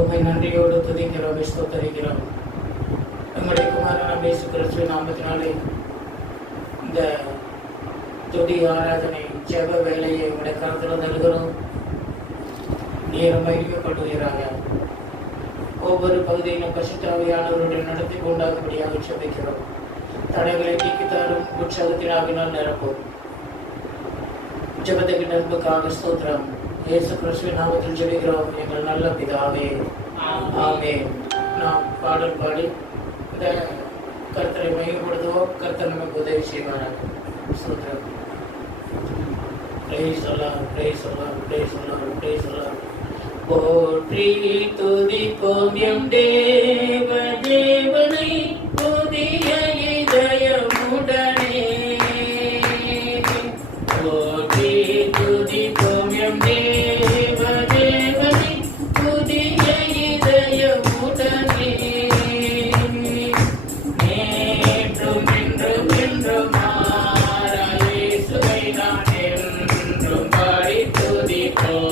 உம்மை நன்றியோடு துதிக்கிறோம், ஸ்தோத்தரிக்கிறோம். நம்முடைய குமாரன் இயேசு கிறிஸ்துவின் நாமத்தினாலே இந்த துதி ஆராதனை ஜெப வேலையை உடைய கருத்தில் தருகிறோம். நீர் மகிமைப்படுவீராக. ஒவ்வொரு பகுதியிலும் பரிசுத்த ஆவியானவருடைய நடத்தி உண்டாகும்படியாக ஜெபிக்கிறோம். தடைகளை நீக்கித்தாரும் உற்சாகத்தினாவினால் நிரப்பும். ஜெபத்துக்கு நண்புக்காக ஸ்தோத்திரம். இயேசு கிறிஸ்துவின் நாமத்தில் ஜெபிக்கிறோம் எங்கள் நல்ல பிதாவே, ஆமென். நாம் பாடல் பாடி இந்த கர்த்தரை மகிமைப்படுத்துவோம். கர்த்தர் நமக்கு உதவி செய்வாராக. ஸ்தோத்திரம். praise the Lord, praise the Lord, praise the Lord, praise the Lord. போற்றி துதிப்போம் எம் தேவ தேவனை புதிய இதயமுடனே. போற்றி துதிப்போம் எம் தேவ தேவனை புதிய இதயமுடனே. நேற்றும் இன்றும் என்றும் மாறா இயேசுவை நான் என்றும் பாடி துதிப்போம்.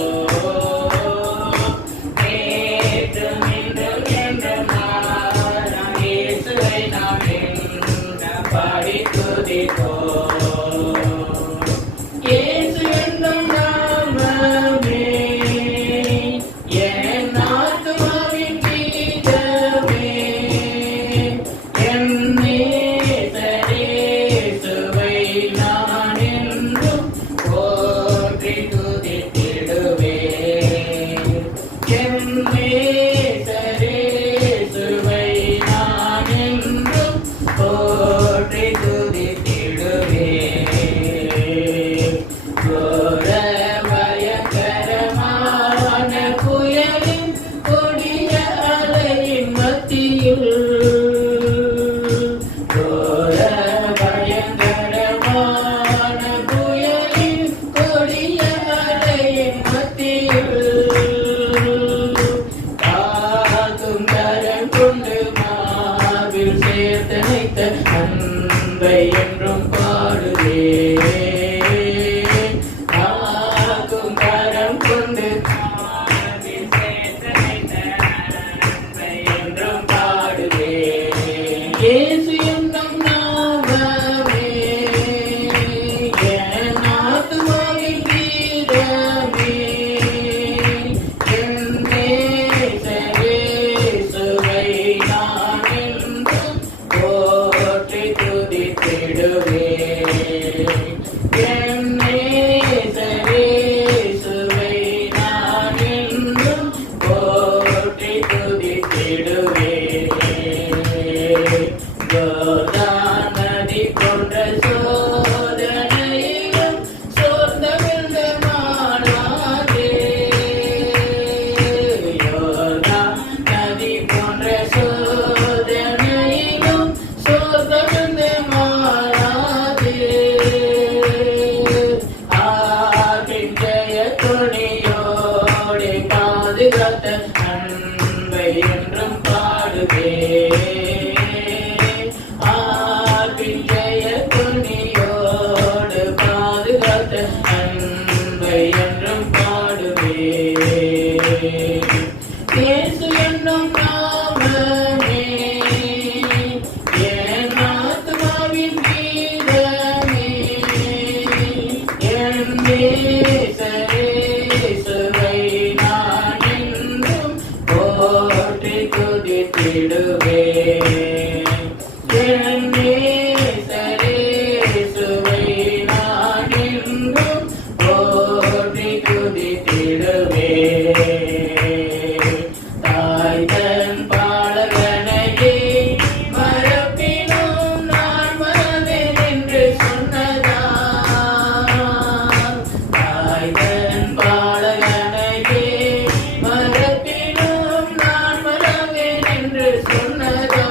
சொன்னதா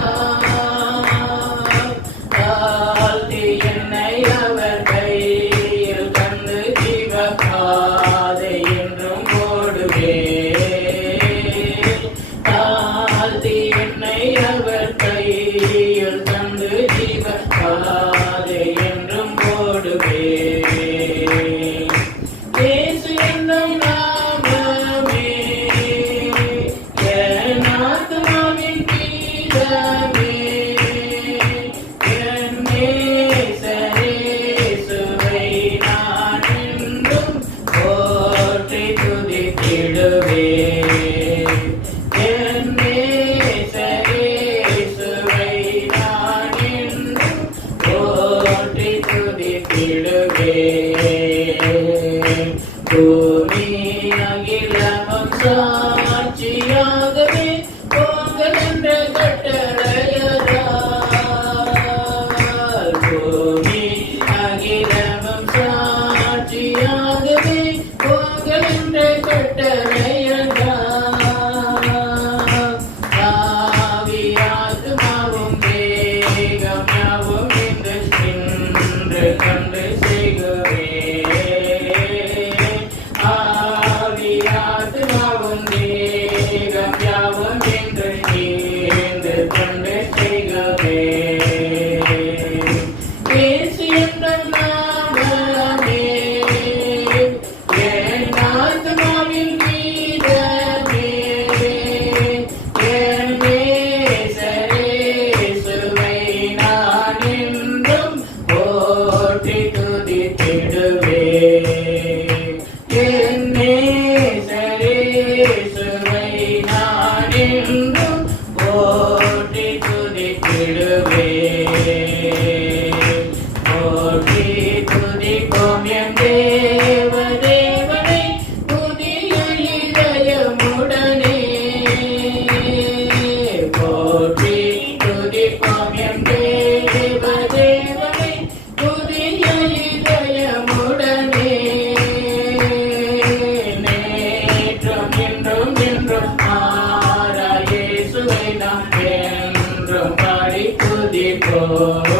சாட்சியாகவே போங்கள் என்ற கட்டளையதால் பூமி அகிலமும் சாட்சியாகவே போங்கள் என்ற கட்டளையதால் ஆவியாத்மாவும் தேகம் யாவும் இன்று கண்டு செய்கவே ஆவியாத்மாவும் தேகம் யாவும் இன்று கண்டு செய்கவே இயேசு என்னும் நாமமே என் ஆத்மாவின் கீதமே என் நேசரே இயேசுவை நான் என்றும் போற்றி துதித்திடுவேன் என் நேசரே இயேசுவை நான் என்றும் போற்றி துதித்திடுவேன் போற்றி துதிப்போம் என் தேவனை புதிய இதயமுடனே போற்றி துதிப்போம் என் தேவனை புதிய இதயமுடனே நேற்றும் இன்றும் என்றும் மாறா இயேசுவை நாம் என்றும் பாடி துதிப்போம்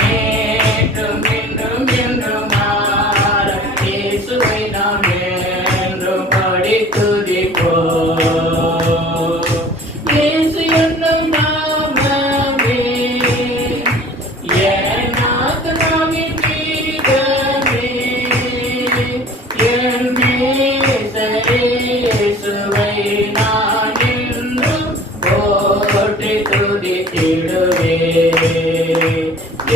நேற்றும் இன்றும் என்றும் மாறா இயேசுவை நாம் என்றும் பாடி துதிப்போம் இயேசு என்னும் நாமமே என் ஆத்மாவின் கீதமே என் நேசரே இயேசுவை நான் என்றும் போற்றி துதித்திடுவேன்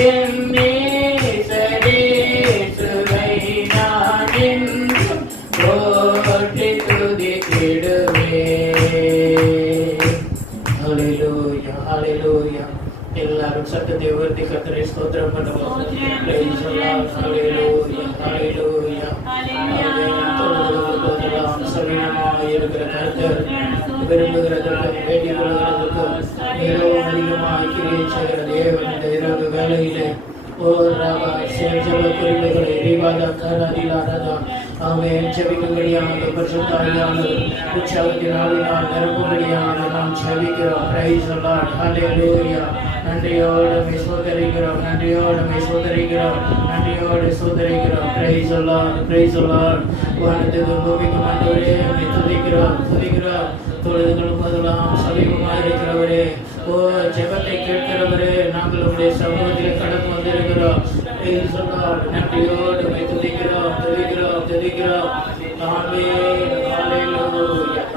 என் நேசரே இயேசுவை நான் என்றும் போற்றி துதித்திடுவேன். ஹல்லேலூயா ஹல்லேலூயா. எல்லாரும் சத்தத்தை உயர்த்தி கர்த்தரை ஸ்தோத்திரம் பண்ணுவோம். Praise the Lord. ஹல்லேலூயா ஹல்லேலூயா. தொழுவதெல்லாம் சரீரமாக இருக்கிற கர்த்தர் விரும்புகிறதற்கும் வேண்டிக் கொள்கிறதற்கும் மிகவும் அதிகமாக கிரியை செய்கிற தேவன் இந்த இரவு வேளையிலே ஓ ராபா ஜெப குறிப்புகளை விவாத கராதிலாரதா ஆமென் ஜெபிக்கும்படியாக பரிசுத்தாவியானவர் உற்சாகத்தினாலினால் நிரப்பும்படியாக நாம் ஜெபிக்கிறோம். Praise the Lord. Hallelujah. நன்றியோடு சோதரிக்கிறோம் நன்றியோடு சோதரிக்கிறோம். Praise the Lord. Praise the Lord. வானத்துக்கு பூமிக்கும் ஆண்டவரே உம்மை துதிக்கிறோம் தொழுதுகளும் போதெல்லாம் சமீபமாக இருக்கிறவரே ஓ ஜெபத்தை கேட்கிறவரே நாங்கள் உங்களுடைய சமூகத்தில் கடந்து வந்திருக்கிறோம். Praise the Lord. நன்றியோடு உம்மை துதிக்கிறோம். ஆமென்.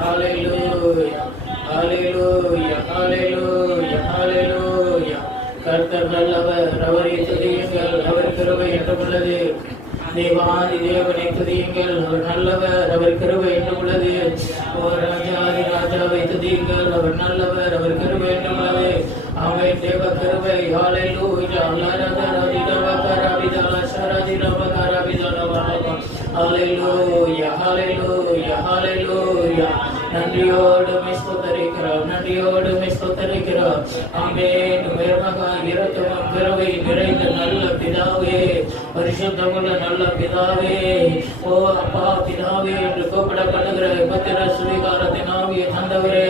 ஹalleluya ஹalleluya ஹalleluya ஹalleluya ஹalleluya. கர்த்தர் நல்லவர், அவரை துதியுங்கள், அவர் கிருபை என்றும் உள்ளது. தேவாதி தேவனை துதியுங்கள், அவர் நல்லவர், அவர் கிருபை என்றும் உள்ளது. ஓ ராஜாதி ராஜாவை துதியுங்கள், அவர் நல்லவர், அவர் கிருபை என்றும் உள்ளது. ஆமென். தேவ கிருபை. ஹalleluya ஹalleluya ஹalleluya ஹalleluya. நன்றியோடு ஸ்தோத்தரிக்கிறோம். ஆமென். உயர்மகா இரக்கமும் கிருபை நிறைந்த நல்ல பிதாவே, பரிசுத்தமுள்ள நல்ல பிதாவே, ஓ அப்பா பிதாவே என்று கூப்பிடப்படுகிற பத்திர சுவீகாரத்தின் ஆவியை தந்தவரே,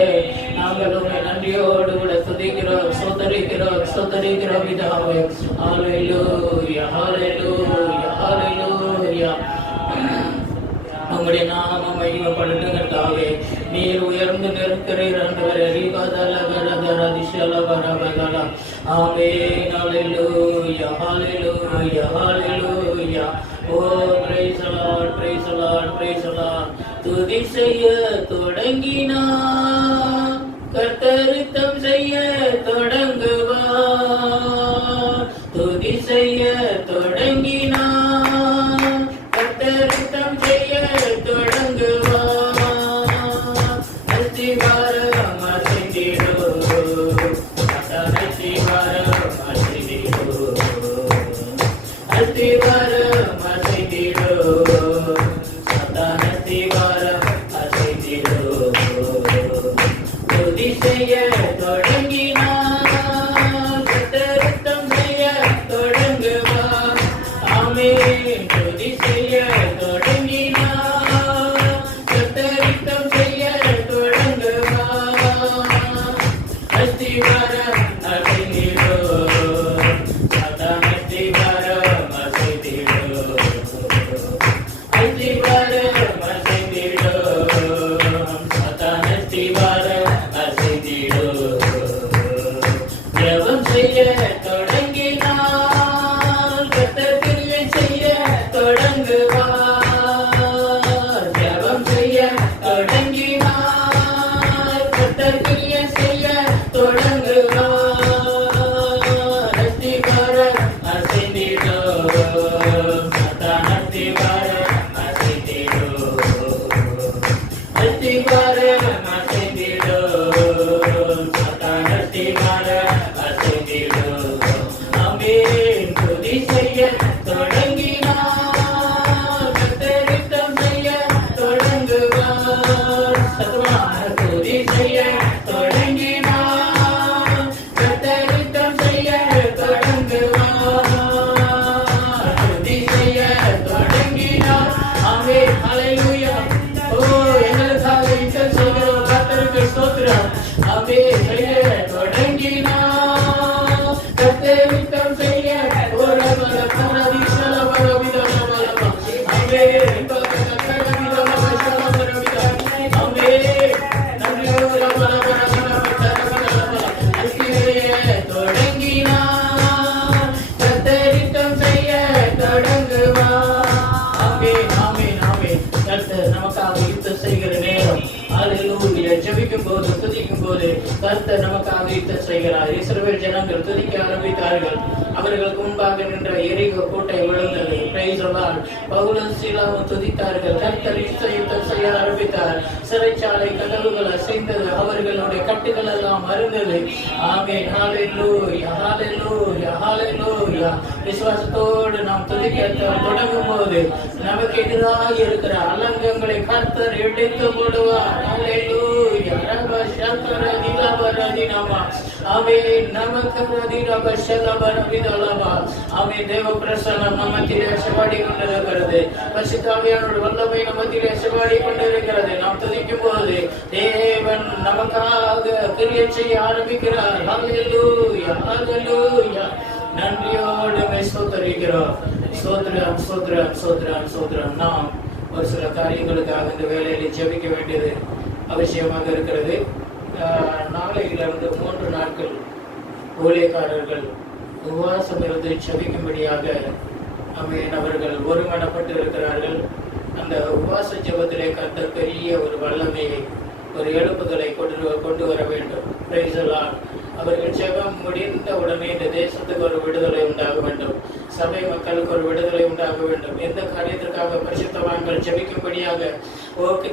நாங்கள் உம்மை நன்றியோடு கூட துதிக்கிறோம், ஸ்தோத்தரிக்கிறோம் பிதாவே. ஹalleluya ஹalleluya ஹalleluya. உம்முடைய நாமம் மகிமைப்படட்டும் கர்த்தாவே. நீர் உயர்ந்து நிற்கிறீர் ஆண்டவரே. ஆமென். ஹalleluya ஹalleluya ஹalleluya. ஓ praise the Lord, praise the Lord, praise the Lord. துதி செய்ய தொடங்கினார் கர்த்தரித்தம் செய்ய தொடங்குவார். துதி செய்ய தொடங்கினார் கர்த்தரித்தம் செய்ய தொடங்குவார். அஸ்திவாரம் அசைந்திடோ அஸ்திவாரம் அசைந்திடோ அஸ்திவாரம் அசைந்திடோ சதானஸ்திவாரம் அசைந்திடோ செய்ய தொடங்கினார் கர்த்தர் யுத்தம் செய்ய தொடங்குவார். ஆமென். துதி செய்ய தொடங்கினார் கர்த்தர் யுத்தம் செய்ய தொடங்குவார். அஸ்திவாரம் அசைந்திடும் சாத்தான் அஸ்திவாரம் அசைந்திடும் அஸ்திவாரம் அசைந்திடும் சாத்தான் அஸ்திவாரம் அசைந்திடும். ஜெபம் செய்ய தொடங்கினால் கர்த்தர் கிரியை செய்ய தொடங்குவார். ஜெபம் செய்ய தொடங்கினால் கர்த்தர் கிரியை செய்ய தொடங்குவார். அஸ்திவாரம் அசைந்திடும் சாத்தான் அஸ்திவாரம் அசைந்திடும் அஸ்திவாரம் அசைந்திடும் சாத்தான் அஸ்திவாரம் அசைந்திடும். ஆமென். துதி செய்ய தொடங்கினார் கர்த்தர் யுத்தம் செய்ய தொடங்குவார். சத்தமாக துதி செய்ய தொடங்கினார் கர்த்தர் யுத்தம் செய்ய தொடங்குவார். துதி செய்ய தொடங்கினார். ஆமென். ஹல்லேலூயா. ஓ, எங்களுக்காக யுத்தம் செய்கிற கர்த்தருக்கு ஸ்தோத்திரம். ஆமென். செய்ய தொடங்கினார் கர்த்தர் யுத்தம் செய்ய ஒரு பல பரதி சலபரவிதலபலப. ஆமென். பரவிதலபலபரவித. ஆமென். நன்றியோடு பரபரபரபரபரபரபர. அஸ்தியே தொடங்கினார் கர்த்தர் யுத்தம் செய்ய தொடங்குவார். ஆமென். ஆமென். ஆமென். கர்த்தர் நமக்காக யுத்தம் செய்கிற நேரம். ஹல்லேலூயா. ஜெபிக்கும் போது துதிக்கும் போது கர்த்தர் நமக்காக யுத்தம் செய்கிறார். இஸ்ரவேல் ஜனங்கள் துதிக்க ஆரம்பித்தார்கள். அவர்களுக்கு முன்பாக நின்ற எரிகோ கோட்டை விழுந்தது. Praise the Lord. பவுலும் சீலாவும் துதித்தார்கள். கர்த்தர் யுத்தம் செய்ய ஆரம்பித்தார். சிறைச்சாலை கதவுகள் அசைந்தது. அவர்களுடைய கட்டுகள் எல்லாம் அறுந்தது. ஆமென். ஹல்லேலூயா. ஹல்லேலூயா. ஹல்லேலூயா. விசுவாசத்தோடு நாம் துதிக்க தொடங்கும் போது நமக்கு எதிராக இருக்கிற அலங்கங்களை கர்த்தர் எடுத்து போடுவார். ஹல்லேலூயா. ரப ஷக்கர திலபரதினமா. ஆமென். நமக்கு ரதிரப ஷலபரவிதலமா. ஆமென். தேவ பிரசன்னம் நம்மத்திலே செவாடி கொண்டிருக்கிறது. பரிசுத்த ஆவியானவருடைய வல்லமை நம்மத்திலே செவாடி கொண்டிருக்கிறது. நாம் துதிக்கும் போது தேவன் நமக்காக கிரியை செய்ய ஆரம்பிக்கிறார். ஹல்லேலூயா. ஹல்லேலூயா. நன்றியோடு ஸ்தோத்திரிக்கிறோம். ஸ்தோத்திரம் ஸ்தோத்திரம் ஸ்தோத்திரம் ஸ்தோத்திரம். நாம் ஒரு சில காரியங்களுக்காக இந்த வேலையில் ஜெபிக்க வேண்டியது அவசியமாக இருக்கிறது. நாளையிலிருந்து 3 நாட்கள் ஊழியக்காரர்கள் உபவாசம் இருந்து ஜெபிக்கும்படியாக அவர்கள் ஒருமனப்பட்டு இருக்கிறார்கள். அந்த உபவாச ஜெபத்திலே கர்த்தர் பெரிய ஒரு வல்லமையை, ஒரு எழுப்புதலை கொண்டு வர வேண்டும். Praise the Lord. அவர்கள் ஜெபம் முடிந்த உடனே இந்த தேசத்துக்கு ஒரு விடுதலை உண்டாக வேண்டும். சபை மக்களுக்கு ஒரு விடுதலை உண்டாக வேண்டும். எந்த காரியத்திற்காக பரிசுத்தவான்கள் ஜெபிக்கும்படியாக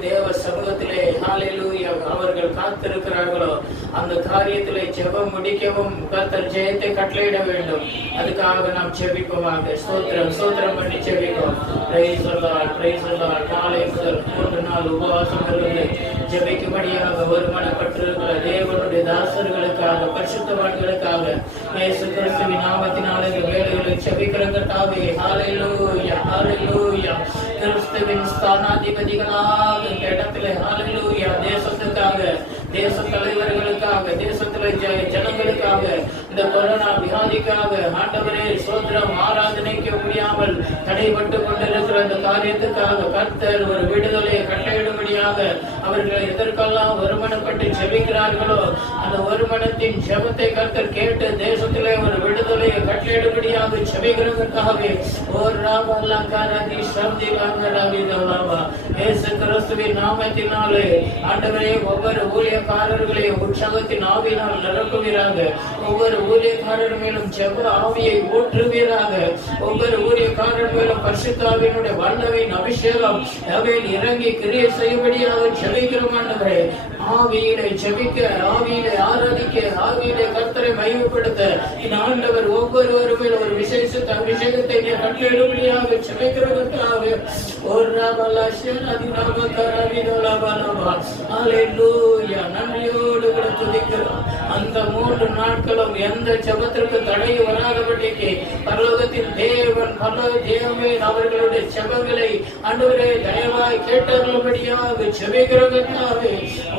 தேவ சமூகத்திலே ஹல்லேலூயா அவர்கள் காத்திருக்கிறார்களோ அந்த காரியத்திலே ஜெபம் முடிக்கவும் கர்த்தர் ஜெயத்தை கட்டளையிட வேண்டும். அதுக்காக நாம் ஜெபிப்போமாக. ஸ்தோத்திரம் ஸ்தோத்திரம் பண்ணி ஜெபிப்போம். Praise the Lord. Praise the Lord. காலை முதல் 3 நாள் உபவாசம் இருந்து ஜெபிக்கும்படியாக ஒருமனப்பட்டிருக்கிற தேவனுடைய தாசர்களுக்காக, பரிசுத்தவான்களுக்காக இயேசு கிறிஸ்துவின் நாமத்தினாலே இந்த வேளையில் ஜெபிக்கிறதற்காகவே ஹல்லேலூயா. ஹல்லேலூயா. கிறிஸ்துவின் ஸ்தானாதிபதிகளாக இந்த இடத்துல ஹல்லேலூயா தேசத்துக்காக, தேச தலைவர்களுக்காக, தேசத்துல ஜனங்களுக்காக, இந்த கொரோனா வியாதிக்காக ஆண்டவரே ஸ்தோத்திரம். ஆராதனைக்க முடியாமல் தடைபட்டு கொண்டிருக்கிற அந்த காரியத்துக்காக கர்த்தர் ஒரு விடுதலையை கட்டளையிடும்படியாக அவர்கள் எதற்கெல்லாம் ஒருமனப்பட்டு ஜெபிக்கிறார்களோ அந்த ஒருமனத்தின் ஜெபத்தை கர்த்தர் கேட்டு தேசத்திலே ஒரு விடுதலையை கட்டளையிடும்படியாக ஜெபிக்கிறதற்காகவே ஒரு ராபல்லாங்காரதி சப்திலாங்கராவிதலாவா இயேசு கிறிஸ்துவின் நாமத்தினாலே ஆண்டவரே ஒவ்வொரு ஊழியக்காரர்களையும் உற்சாகத்தின் ஆவியினால் நிரப்புவீராக. ஒவ்வொரு ஊழியக்காரர் மேலும் ஜெப ஆவியை ஊற்றுவீராக. ஒவ்வொரு ஊழியக்காரர் மேலும் பரிசுத்த ஆவியினுடைய வல்லமையின் அபிஷேகம் இறங்கி கிரியை செய்யும்படியாக ஜெபிக்கிறோம் ஆண்டவரே. ஆவியிலே ஜெபிக்க, ஆவியிலே ஆராதிக்க, ஆவியிலே கர்த்தரை மகிமைப்படுத்த இந்த ஆண்டவர் ஒவ்வொருவரும் ஒரு விசேஷத்தை அபிஷேகத்தை கட்டளையிடும்படியாக ஜெபிக்கிறதற்காக ஒரு ராபல்லாஷன் அதிநாம கரவிதோலாபாலபா. ஹல்லேலூயா. ஹalleluya நன்றியோடு கூட துதிக்கிறோம். அந்த 3 நாட்களும் எந்த ஜெபத்திற்கு தடை வராதபடிக்கு பரலோகத்தின் தேவன் அவர்களுடைய ஜெபங்களை ஆண்டவரே தயவாய் கேட்டருளும்படியாக ஜெபிக்கிறோம்.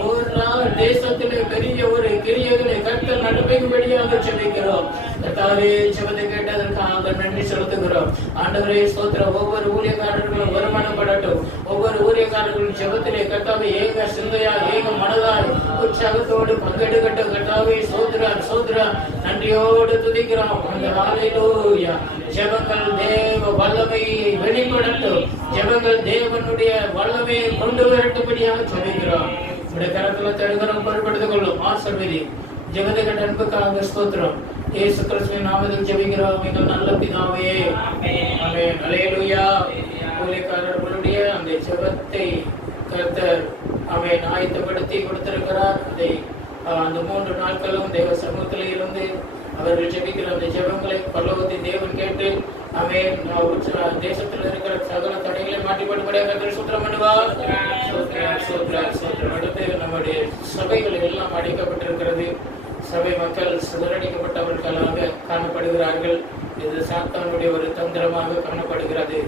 ஒரு நாள் தேசத்திலே பெரிய ஒரு கிரியைகளை கர்த்தர் நடப்பிக்கும்படியாக ஜெபிக்கிறோம். கர்த்தாவே ஜெபத்தை கேட்டதற்காக நன்றி செலுத்துகிறோம். ஆண்டவரே ஸ்தோத்திரம். ஒவ்வொரு ஊழியக்காரர்களும் வருமானப்படட்டும். ஒவ்வொரு ஊழியக்காரர்களும் ஜெபத்திலே கர்த்தாவே ஏக சிந்தையாய் ஏக மனதாய் உற்சாகத்தோடு பங்கெடுக்கட்டும். கர்த்தாவே ஸ்தோத்திரம் ஸ்தோத்திரம் நன்றியோடு துதிக்கிறோம். ஹalleluya ஜெபங்கள் தேவ வல்லமையை வெளிப்படுத்தும். ஜெபங்கள் தேவனுடைய வல்லமையை கொண்டு வரட்டும்படியாக ஜெபிக்கிறோம். உடைய கரத்துல தருகிறோம். பொறுப்படுத்திக் கொள்ளும் ஆசீர்வதி. ஜெபத்தை கேட்ட அன்புக்காக ஸ்தோத்திரம். இயேசு கிறிஸ்துவின் நாமத்தில் ஜெபிக்கிறோம் எங்கள் நல்ல பிதாவே. ஆமென். ஹalleluya. ஊழியக்காரர்களுடைய அந்த ஜெபத்தை கர்த்தர் ஆமென் ஆயத்தப்படுத்தி கொடுத்திருக்கிறார். அதை அந்த 3 நாட்களும் தேவ சமூகத்தில் இருந்து அவர்கள் ஜெபிக்கிற அந்த ஜெபங்களை பரலோகத்தின் தேவன் கேட்டு ஆமென் தேசத்தில் இருக்கிற சகல தடைகளை மாற்றிப்படும்படியாக கர்த்தர் சுத்திரம் பண்ணுவார். அடுத்து நம்முடைய சபைகள் எல்லாம் அடைக்கப்பட்டிருக்கிறது. சபை மக்கள் சிதறடிக்கப்பட்டவர்களாக காணப்படுகிறார்கள். இது சாத்தானுடைய ஒரு தந்திரமாக காணப்படுகிறது.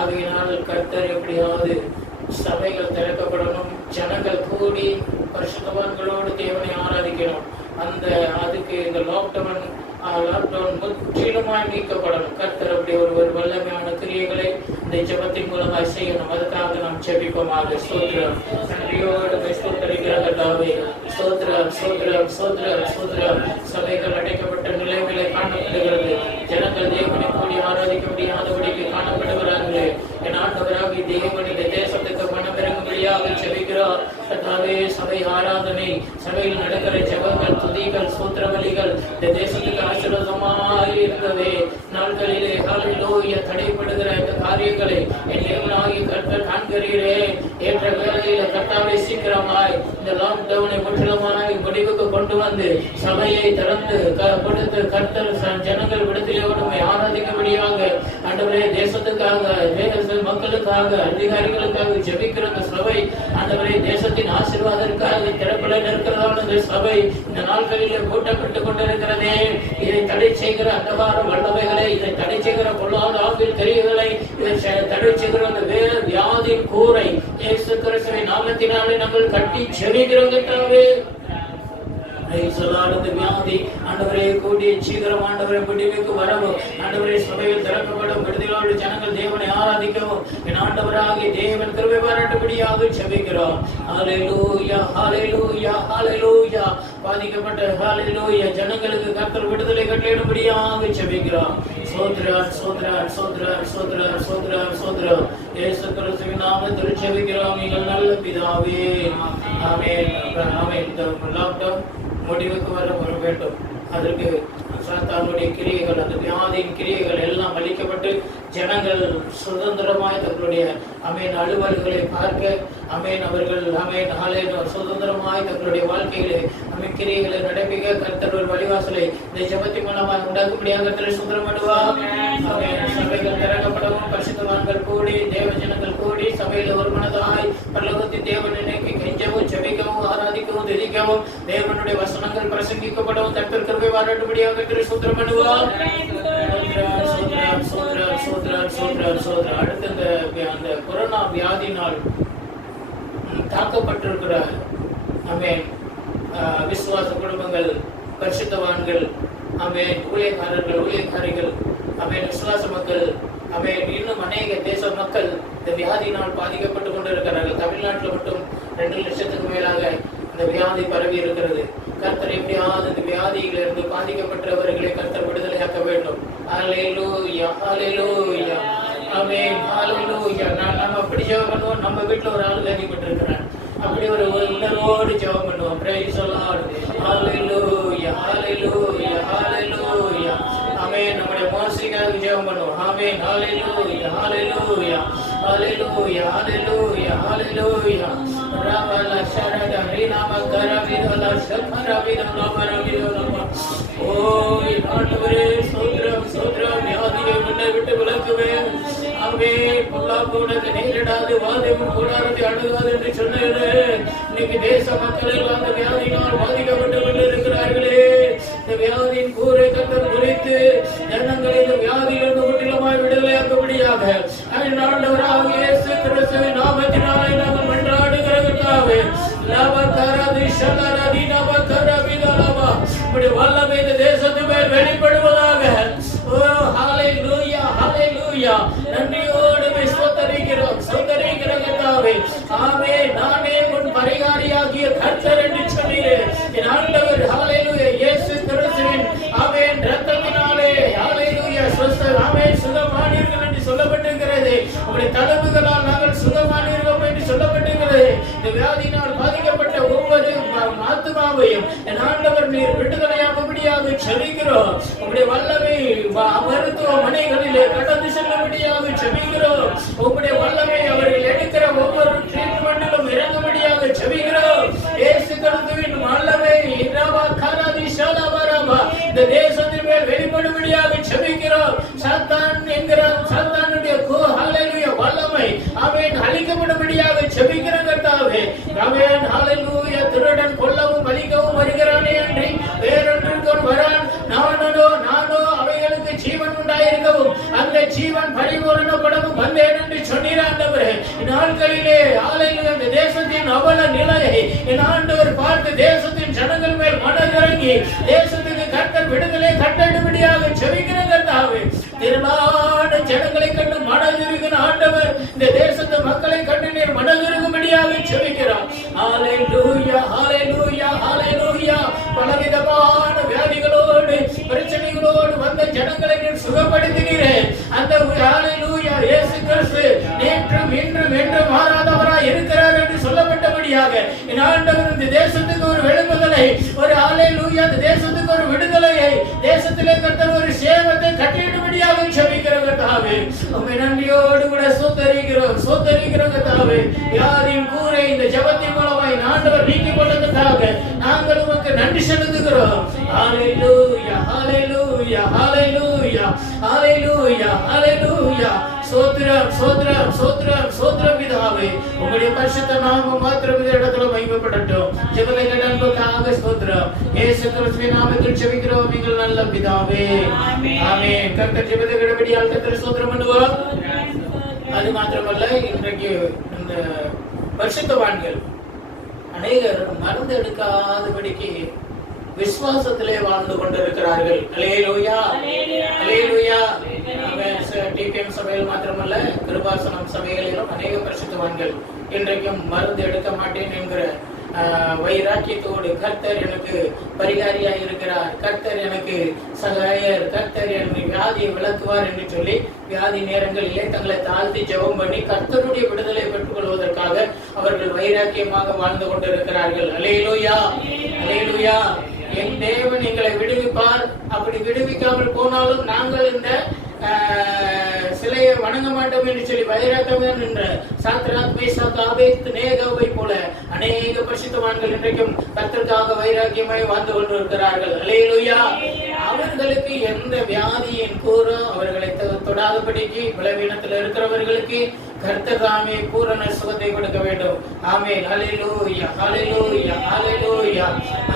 ஆகையினால் கர்த்தர் எப்படியாவது சபைகள் திறக்கப்படணும். ஜனங்கள் கூடி பரிசுத்தவான்களோடு தேவனை ஆராதிக்கணும். அதுக்கு இந்த லாக்டவுன் முற்றிலுமாய் நீக்கப்படணும். கர்த்தர் அப்படி ஒரு வல்லமையான கிரியைகளை இந்த ஜெபத்தின் மூலமாய் செய்யணும். அதுக்காக நாம் ஜெபிப்போமாக. ஸ்தோத்திரம். நன்றியோடு ஸ்தோத்திரிக்கிறதாவே. ஸ்தோத்திரம் ஸ்தோத்திரம் ஸ்தோத்திரம் ஸ்தோத்திரம். சபைகள் அடைக்கப்பட்ட நிலைகளை காணப்படுகிறது. ஜனங்கள் தேவனை கூடி ஆராதிக்க முடியாதபடிக்கு காணப்படுகிறார்களே. என் ஆண்டவராகி தேவன் இந்த தேசத்துக்கு மனம் இறங்கும்படியாக ஜெபிக்கிறார். கர்த்தாவே சபை ஆராதனை சபையில் நடக்கிற ஜெபங்கள் துதிகள் சூத்திரவலிகள் இந்த தேசத்துக்கு ஆசீர்வாதமாய் இருந்ததே நாட்களிலே ஹalleluya தடைப்படுகிற இந்த காரியங்களை என் தேவனாகிய கர்த்தர் காண்கிறீரே. ஏற்ற வேளையில கர்த்தாவே சீக்கிரமாய் இந்த லாக்டவுனை முற்றிலுமாய் முடிவுக்கு கொண்டு வந்து சபையை திறந்து கொடுத்து கர்த்தர் ஜனங்கள் விடுதலையோடு ஆராதிக்கும்படியாக ஆண்டவரே தேசத்துக்காக மக்களுக்காக அதிகாரிகளுக்காக ஜெபிக்கிற இந்த சபை ஆண்டவரே தேசத்தின் ஆசீர்வாதத்திற்காக திறப்பட இருக்கிறதான இந்த சபை இந்த நாட்களிலே கூட்டப்பட்டுக் கொண்டிருக்கிறதே. இதை தடை செய்கிற அந்தகார வல்லமைகளை, இதை தடை செய்கிற பொல்லாத ஆவின் தெரிவுகளை, இதை தடை செய்கிற அந்த வியாதியின் கூரை இயேசு கிறிஸ்துவின் நாமத்தினாலே நாங்கள் கட்டி ஜெபிக்கிறோம். கர்த்தாவே வியாதி ஆண்டவரே கூடிய சீக்கிரம் ஆண்டவரை முடிவுக்கு வரவும் ஆண்டவரே சபையில் திறக்கப்படும் விடுதலோடு ஜனங்கள் தேவனை ஆராதிக்கவும் என் ஆண்டவராகிய தேவன் கிருபை பாராட்டும்படியாக ஜெபிக்கிறோம். ஹalleluya ஹalleluya ஹalleluya. பாதிக்கப்பட்ட ஹalleluya ஜனங்களுக்கு கர்த்தர் விடுதலை கட்டளையிடும்படியாக ஜெபிக்கிறோம். ஸ்தோத்திரம் ஸ்தோத்திரம் ஸ்தோத்திரம் ஸ்தோத்திரம் ஸ்தோத்திரம் ஸ்தோத்திரம். இயேசு கிறிஸ்துவின் நாமத்தில் ஜெபிக்கிறோம் எங்கள் நல்ல பிதாவே. ஆமென் ஆமென். லாக்டவுன் முடிவுக்கு வர வேண்டும். அதற்கு சாத்தானுடைய கிரியைகள் அந்த வியாதியின் கிரியைகள் எல்லாம் அளிக்கப்பட்டு ஜனங்கள் சுதந்திரமாய் தங்களுடைய அமேன் அலுவல்களை பார்க்க அமேன் அவர்கள் அமேன் சுதந்திரமாய் தங்களுடைய வாழ்க்கையிலே அமேன் கிரியைகளை நடப்பிக்க கர்த்தர் ஒரு வழிவாசலை இந்த ஜெபத்தின் மூலமாக உண்டாக்கும்படியாக கர்த்தர் சுதந்திரம் பண்ணுவார். சபைகள் திறக்கப்படவும் பரிசுத்தவான்கள் கூடி தேவ ஜனங்கள் கூடி சபையில் ஒரு மனதாய் பரலோகத்தின் தேவனை நோக்கி கெஞ்சவும் ஜெபிக்கவும் ஆராதிக்கவும் துதிக்கவும் தேவனுடைய வசனங்கள் பிரசங்கிக்கப்படவும் கர்த்தர் கிருபை பாராட்டும்படியாக கர்த்தர் சுதந்திரம் பண்ணுவார். அடுத்த அந்த கொரோனா வியாதியினால் தாக்கப்பட்டிருக்கிற ஆமென் விசுவாச குடும்பங்கள் பரிசுத்தவான்கள் ஆமென் ஊழியக்காரர்கள் ஊழியக்காரிகள் ஆமென் விசுவாச மக்கள் ஆமென் இன்னும் அநேக தேச மக்கள் இந்த வியாதியினால் பாதிக்கப்பட்டுக் கொண்டிருக்கிறார்கள். தமிழ்நாட்டில் மட்டும் 2 லட்சத்துக்கு மேலாக இந்த வியாதி பரவி இருக்கிறது. கர்த்தர் எப்படியாவது இந்த வியாதியிலிருந்து பாதிக்கப்பட்டவர்களை கர்த்தர் விடுதலையாக்க வேண்டும். ஹalleluya ஹalleluya ஆமென் ஹalleluya. நம்ம அப்படி ஜெபம் பண்ணுவோம். நம்ம வீட்டில் ஒரு ஆள் வியாதிப்பட்டிருக்கிறார். அப்படி ஒரு உணர்வோடு ஜெபம் பண்ணுவோம். praise the Lord ஹalleluya ஹalleluya ஹalleluya ஆமென். நம்முடைய மோசிக்காக ஜெபம் பண்ணுவோம். ஆமென் ஹalleluya ஹalleluya ஹalleluya ஹalleluya ஹalleluya. ராமல சரட ரீநாம கரவிதல சக்கரவிதல மரவிதல. ஓய் ஆண்டவரே ஸ்தோத்திரம் ஸ்தோத்திரம். வியாதியை முன்னை விட்டு விலக்குவே. ஆமென். பொல்லாப்பு உனக்கு நேரிடாது வாதையும் கூடாரத்தை அணுகாது என்று சொன்னது இன்னைக்கு தேச மக்கள் எல்லாம் அந்த வியாதியினால் பாதிக்கப்பட்டு கொண்டு இருக்கிறார்களே, இந்த வியாதியின் கூரை கர்த்தர் குறித்து ஜனங்களை இந்த வியாதியிலிருந்து முற்றிலுமாய் விடுதலையாக்கும்படியாக ஆண்டவராகிய இயேசு கிறிஸ்துவின் நாமத்தினாலே நாங்கள் மன்றாடுகிற கர்த்தாவே, வல்லமை இந்த தேசத்து மேல் வெளிப்படுவதாக. நன்றியோடு ஸ்தோத்திரிக்கிறோம் கர்த்தாவே. ஆமே, நானே உன் பரிகாரியாகிய கர்த்தர் என்று சொன்னீரே. என் ஆண்டவர் ஹல்லேலூயா இயேசு கிறிஸ்துவின் ஆமென் இரத்தத்தினாலே ஹல்லேலூயா ஆமென் சுகமானீர்கள் என்று சொல்லப்பட்டிருக்கிறது. உம்முடைய தழும்புகளால் நாங்கள் சுகமானீர்கள் என்று சொல்லப்பட்டிருக்கிறது. இந்த வியாதியினால் பாதிக்கப்பட்ட ஒவ்வொரு ஆத்துமாவையும் என் ஆண்டவர் நீர் விடுதலையாகும்படியாக செபிக்கிறோம். உம்முடைய வல்லமை மருத்துவமனைகளிலே கடந்து செல்லும்படியாக செபிக்கிறோம். உம்முடைய வல்லமை அவர்கள் எடுக்கிற ஒவ்வொரு ட்ரீட்மெண்டிலும் இறங்கும்படியாக செபிக்கிறோம். இயேசு கிறிஸ்துவின் வல்லமை இந்த தேசத்தின் மேல் வெளிப்படும்படியாக செபிக்கிறோம். சாத்தானுடைய வல்லமை ஆமென் அழிக்கப்படும்படியாக செபிக்கிற கர்த்தாவே. ஆமென் ஹல்லேலூயா. திருடன் கொல்லவும் அழிக்கவும் வருகிறானே அன்றி வேறொன்றுக்கும் வரான். நானோ அவைகளுக்கு ஜீவன் உண்டாயிருக்கவும் அந்த ஜீவன் பரிபூரணப்படவும் வந்தேன் என்று சொன்னீர் ஆண்டவரே. நாட்களிலே ஹல்லேலூயா இந்த தேசத்தின் அவல நிலையை என் ஆண்டவர் பார்த்து தேசத்தின் ஜனங்கள் மேல் மனதிறங்கி தேசத்துக்கு கர்த்தர் விடுதலை கட்டடும்படியாக செபிக்கிற கர்த்தாவே. திரளான ஜனங்களை கண்டு மனதிருக்கிற ஆண்டவர் இந்த தேசத்து மக்களை கண்டு நீர் மனதிருக்கும்படியாக செபிக்கிறார். ஹல்லேலூயா ஹல்லேலூயா ஹல்லேலூயா. பலவிதமான வியாதிகளோடு பிரச்சனைகளோடு வந்த ஜனங்களை நீர் சுகப்படுத்தினீரே. அந்த ஹல்லேலூயா இயேசு கிறிஸ்து நேற்றும் இன்றும் என்றும் மாறாதவராய் இருக்கிறார் என்று சொல்லப்பட்டபடியாக என் ஆண்டவர் இந்த தேசத்துக்கு ஒரு விடுதலை, ஒரு ஹல்லேலூயா இந்த தேசத்துக்கு ஒரு விடுதலையை, தேசத்திலே கர்த்தர் ஒரு சேவத்தை கட்டிடும்படியாக செபிக்கிற கர்த்தாவே. உம்மை நன்றியோடு கூட ஸ்தோத்திரிக்கிறோம் கர்த்தாவே. யாரின் கூரை இந்த ஜெபத்தின் மூலமாய் ஆண்டவர் நீக்கி கொண்டதற்காக நாங்கள் உமக்கு நன்றி செலுத்துகிறோம். ஹல்லேலூயா ஹல்லேலூயா ஹல்லேலூயா ஹல்லேலூயா ஹல்லேலூயா. சோத்ரம் பிதாவே. உம்முடைய பரிசுத்த நாமம் மாத்திரம் இந்த இடத்துல மகிமைப்படட்டும். ஜெபத்தை கேட்ட அன்புக்காக ஸ்தோத்திரம். இயேசு கிறிஸ்துவின் நாமத்தில் ஜெபிக்கிறோம் எங்கள் நல்ல பிதாவே. ஆமென். கர்த்தர் ஜெபத்தை கேட்டபடியால் கர்த்தர் ஸ்தோத்திரம் பண்ணுவோம். அது மாத்திரமல்ல, இன்றைக்கு இந்த பரிசுத்தவான்கள் அநேகர் மருந்து எடுக்காதபடிக்கு விசுவாசத்திலே வாழ்ந்து கொண்டிருக்கிறார்கள். அல்லேலூயா அல்லேலூயா. டிபிஎம் சபையில் மாத்திரமல்ல, கிருபாசனம் சபைகளிலும் அநேக பரிசுத்தவான்கள் இன்றைக்கும் மருந்து எடுக்க மாட்டேன் என்கிற வைராக்கியத்தோடு கர்த்தர் எனக்கு பரிகாரியாய் இருக்கிறார், கர்த்தர் எனக்கு சகாயர், கர்த்தர் எனக்கு வியாதியை விளக்குவார் என்று சொல்லி வியாதி நேரங்களிலே தங்களை தாழ்த்தி ஜெபம் பண்ணி கர்த்தருடைய விடுதலை பெற்றுக் கொள்வதற்காக அவர்கள் வைராக்கியமாக வாழ்ந்து கொண்டிருக்கிறார்கள். அல்லேலூயா அல்லேலூயா. என் தேவன் எங்களை விடுவிப்பார். அப்படி விடுவிக்காமல் போனாலும் நாங்கள் இந்த சிலையை வணங்க மாட்டோம் என்று சொல்லி வைராக்கியம் நின்ற சாத்ராக் மேஷாக் ஆபேத்நேகோவை போல அநேக பரிசுத்தவான்கள் இன்றைக்கும் கர்த்தருக்காக வைராக்கியமாய் வாழ்ந்து கொண்டிருக்கிறார்கள். அல்லேலூயா. அவர்களுக்கு எந்த வியாதியின் கூறோ அவர்களை தொடாதபடிக்கு பலவீனத்தில் இருக்கிறவர்களுக்கு கர்த்தர் தாமே பூரண சுகத்தை கொடுக்க வேண்டும். ஆமென். ஹல்லேலூயா ஹல்லேலூயா ஹல்லேலூயா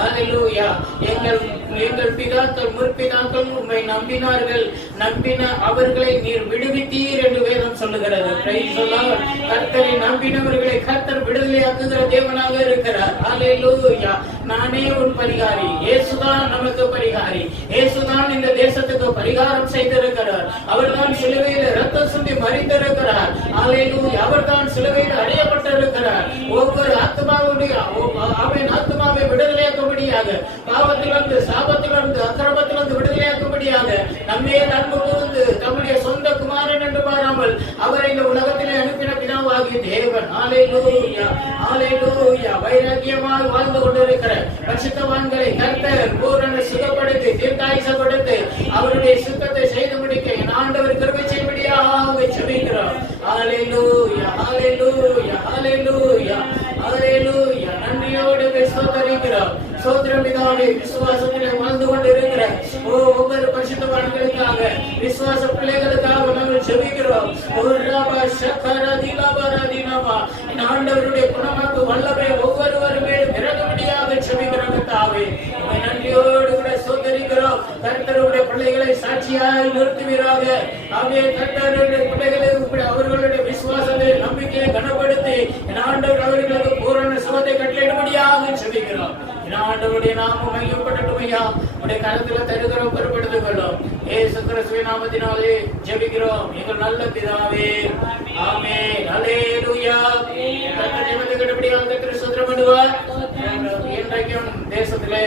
ஹல்லேலூயா. எங்கள் பிதாக்கள் முற்பிதாக்கள் உம்மை நம்பினார்கள், நம்பின அவர்களை நீர் விடுவித்தீர் என்று வேதம் சொல்லுகிறது. Praise the Lord. கர்த்தரை நம்பினவர்களை கர்த்தர் விடுதலையாக்குகிற தேவனாக இருக்கிறார். ஹல்லேலூயா. நானே உன் பரிகாரி. இயேசுதான் நமக்கு பரிகாரி. இயேசுதான் இந்த தேசத்துக்கு பரிகாரம் செய்திருக்கிறார். அவர்தான் சிலுவையில் ரத்தம் சிந்தி மரித்திருக்கிறார். ஹல்லேலூயா. அவர்தான் சிலுவையில் அறையப்பட்டிருக்கிறார். ஒவ்வொரு ஆத்மாவுடைய ஆத்மாவை விடுதலையாக்கும்படியாக, பாவத்திலிருந்து சாபத்திலிருந்து அக்கிரமத்திலிருந்து விடுதலையாக்கும்படியாக நம்மே அன்பு கூர்ந்து தம்முடைய சொந்த குமாரன் என்று பாராமல் அவரை இந்த உலகத்திலே அனுப்பின பிதாவாகிய தேவன். ஹல்லேலூயா ஹல்லேலூயா. வைராக்கியமாக வாழ்ந்து கொண்டிருக்கிற பரிசுத்தவான்களை கர்த்தர் பூரண சுகப்படுத்தி தீர்க்காயுசப்படுத்தி அவருடைய சுத்தத்தை செய்து முடிக்க என் ஆண்டவர் கிருபை செய்யும்படியாக ஜெபிக்கிறோம். ஹல்லேலூயா ஹல்லேலூயா ஹல்லேலூயா ஹல்லேலூயா. நன்றியோடு ஸ்தோத்திரிக்கிறோம். சோத்திரம் பிதாவே. விசுவாசத்திலே வாழ்ந்து கொண்டிருக்கிற ஒவ்வொரு பரிசுத்தவான்களுக்காக, விசுவாச பிள்ளைகளுக்காக நாங்கள் ஜெபிக்கிறோம். ஆண்டவருடைய குணமாக்கு வல்லமை ஒவ்வொருவரும் உறுதியாய் நிறுத்துவீராக. ஆமே கர்த்தருடைய பிள்ளைகளை அவர்களுடைய விசுவாசத்தை நம்பிக்கையை கனப்படுத்தி என் ஆண்டவர் அவர்களுக்கு பூரண சுகத்தை கட்டளையிடும்படியாக ஜெபிக்கிறோம். என் ஆண்டவருடைய நாமம் மையப்படட்டும் ஐயா. உடைய கருத்துல தருகிறோம், பொறுப்படுத்திக் கொள்ளும். இயேசு கிறிஸ்துவின் நாமத்தினாலே ஜெபிக்கிறோம் எங்கள் நல்ல பிதாவே. ஆமென். அல்லேலூயா. கர்த்தர் ஜெபத்தை கேட்டபடியால் கிறிஸ்து பண்ணுவார். இன்றைக்கும் தேசத்திலே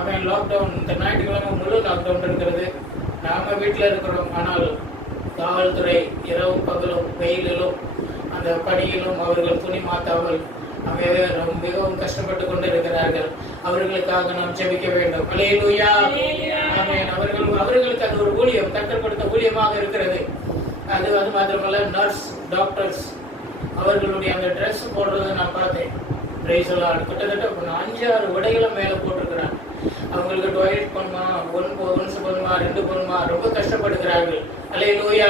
அவன் லாக்டவுன், இந்த ஞாயிற்றுக்கிழமை முழு லாக்டவுன் இருக்கிறது. நாம வீட்டில் இருக்கிறோம். ஆனால் காவல்துறை இரவும் பகலும் வெயிலிலும் அந்த பணியிலும் அவர்கள் துணி மாத்தாமல் மிகவும் கஷ்டப்பட்டு கொண்டிருக்கிறார்கள். அவர்களுக்காக நாம் ஜெபிக்க வேண்டும். அல்லேலூயா. ஆமென். அவர்களுக்கு அது ஒரு ஊழியம், கர்த்தர் கொடுத்த ஊழியமாக இருக்கிறது. அது மாத்திரமல்ல, நர்ஸ், டாக்டர்ஸ் அவர்களுடைய அந்த ட்ரெஸ் போடுறதை நான் பார்த்தேன். கிட்டத்தட்ட 5-6 உடைகளும் மேல போட்டிருக்கிறாங்க. அவங்களுக்கு டாய்லெட் பண்ணுமா, ஒன்ஸ் பண்ணுமா, 2 பண்ணுமா, ரொம்ப கஷ்டப்படுகிறார்கள். அல்லேலூயா.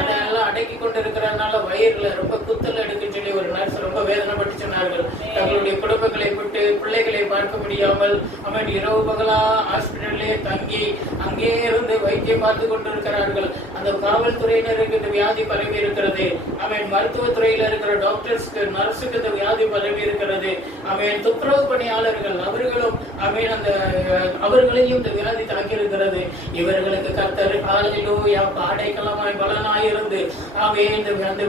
அதெல்லாம் அடக்கி கொண்டு இருக்கிறதுனால வயிறுல ரொம்ப குத்தல் எடுக்குன்னு சொல்லி ஒரு நர்ஸ் ரொம்ப வேதனைப்பட்டு சொன்னார்கள். தங்களுடைய குடும்பங்களை விட்டு பிள்ளைகளை பார்க்க முடியாமல் அவன் இரவு பகலா ஹாஸ்பிட்டல்லே தங்கி அங்கே இருந்து வைத்தியம் பார்த்து கொண்டிருக்கிறார்கள். அந்த காவல்துறையினருக்கு இந்த வியாதி பரவி இருக்கிறது. அவன் மருத்துவத்துறையில இருக்கிற டாக்டர்ஸ்க்கு, நர்ஸுக்கு இந்த வியாதி பரவி இருக்கிறது. அவன் துப்புரவு பணியாளர்கள் அவர்களும் அவர்களையும் இந்த வியாதி தாக்கி இருக்கிறது. இவர்களுக்கு கர்த்தர் ஹல்லேலூயா பாடைக்கலமாய் பலனாயிருந்து அந்த